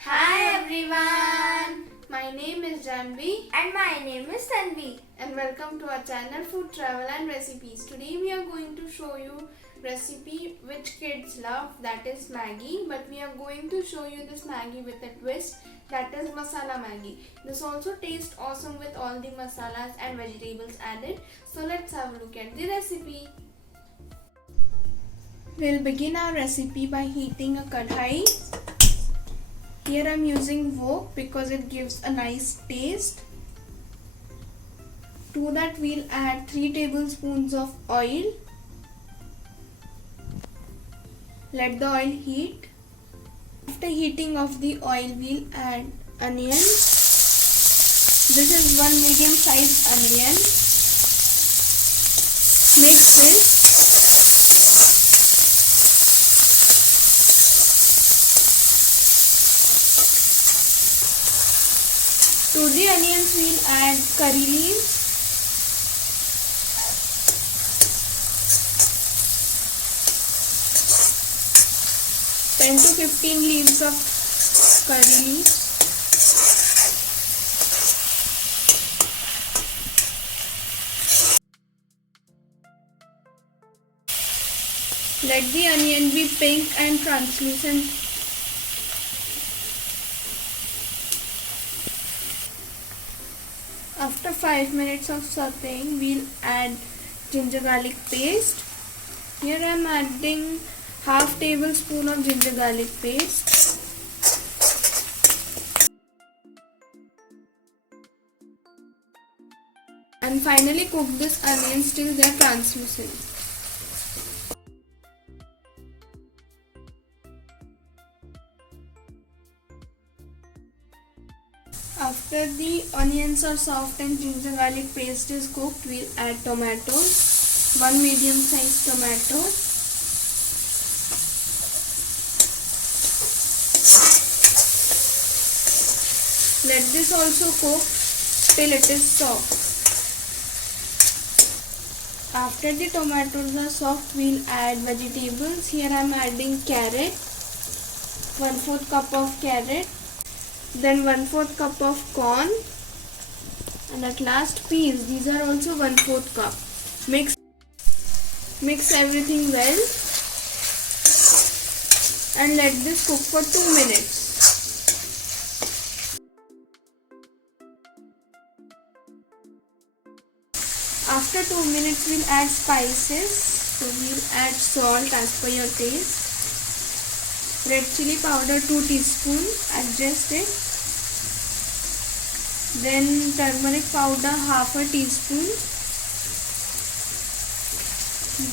Hi everyone, My name is Janvi and my name is Tanvi. and welcome to our channel Food Travel and Recipes. Today we are going to show you recipe which kids love, that is Maggi, but we are going to show you this Maggi with a twist, that is Masala Maggi. This also tastes awesome with all the masalas and vegetables added. So let's have a look at the recipe. We'll begin our recipe by heating a kadhai. Here I'm using wok because it gives a nice taste. To that we'll add 3 tablespoons of oil. Let the oil heat. After heating of the oil we'll add onion. This is one medium sized onion. Mix this. To the onions we'll add curry leaves, ten to 15 leaves of curry leaves. Let the onion be pink and translucent. After 5 minutes of sauteing, we'll add ginger garlic paste. Here I am adding half tablespoon of ginger garlic paste. And finally cook this onions till they are translucent. After the onions are soft and ginger garlic paste is cooked, we'll add tomatoes. One medium sized tomato. Let this also cook till it is soft. After the tomatoes are soft, we'll add vegetables. Here I am adding carrot, 1/4 cup of carrot. Then 1/4 cup of corn, and at last peas. These are also 1/4 cup. Mix everything well and let this cook for 2 minutes. After 2 minutes we'll add spices. So we'll add salt as per your taste. Red chili powder 2 teaspoons, adjust it. Then turmeric powder half a teaspoon.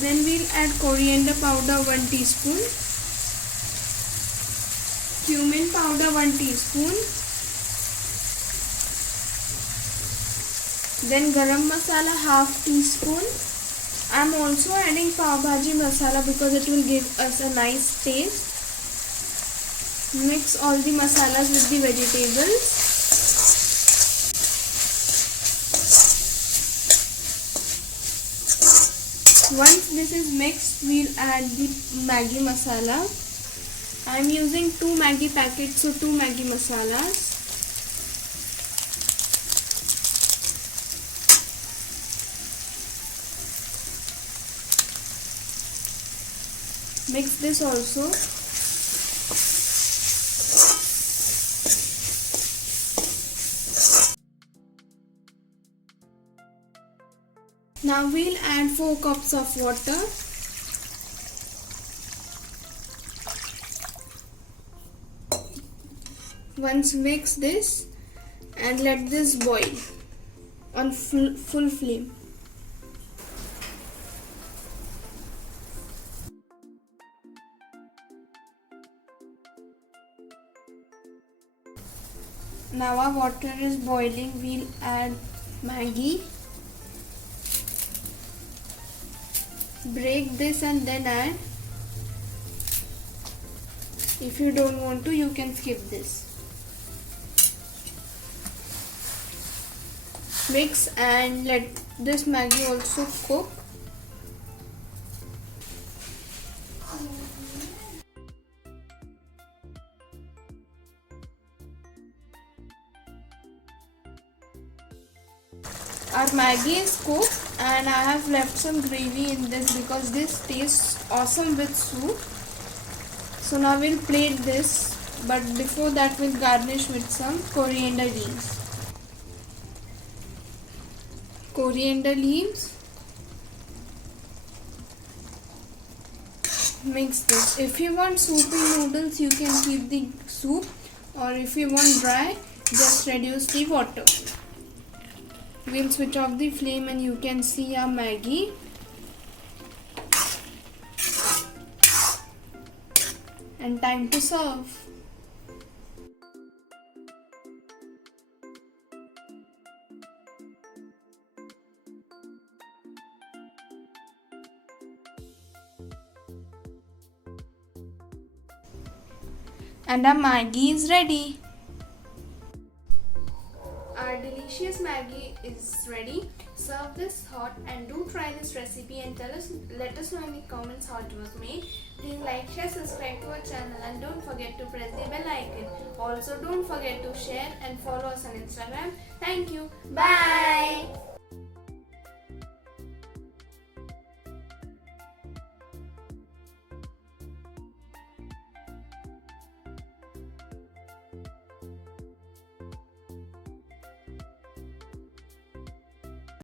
Then we'll add coriander powder 1 teaspoon. Cumin powder 1 teaspoon. Then garam masala half teaspoon. I'm also adding Bhaji masala because it will give us a nice taste. Mix all the masalas with the vegetables. Once this is mixed, we'll add the Maggi masala. I am using 2 Maggi packets, so 2 Maggi masalas. Mix this also. Now we'll add 4 cups of water. Once mix this and let this boil on full flame. Now our water is boiling, we'll add Maggi. Break this and then add. If you don't want to, you can skip this. Mix and let this Maggi also cook. Our Maggi is cooked and I have left some gravy in this because this tastes awesome with soup. So now we'll plate this, but before that we'll garnish with some coriander leaves. Coriander leaves. Mix this. If you want soupy noodles, you can keep the soup, or if you want dry, just reduce the water. We'll switch off the flame and you can see our Maggi. And time to serve. And our Maggi is ready. Our delicious Maggi is ready. Serve this hot and do try this recipe and let us know in the comments how it was made. Please like, share, subscribe to our channel and don't forget to press the bell icon. Also don't forget to share and follow us on Instagram. Thank you. Bye.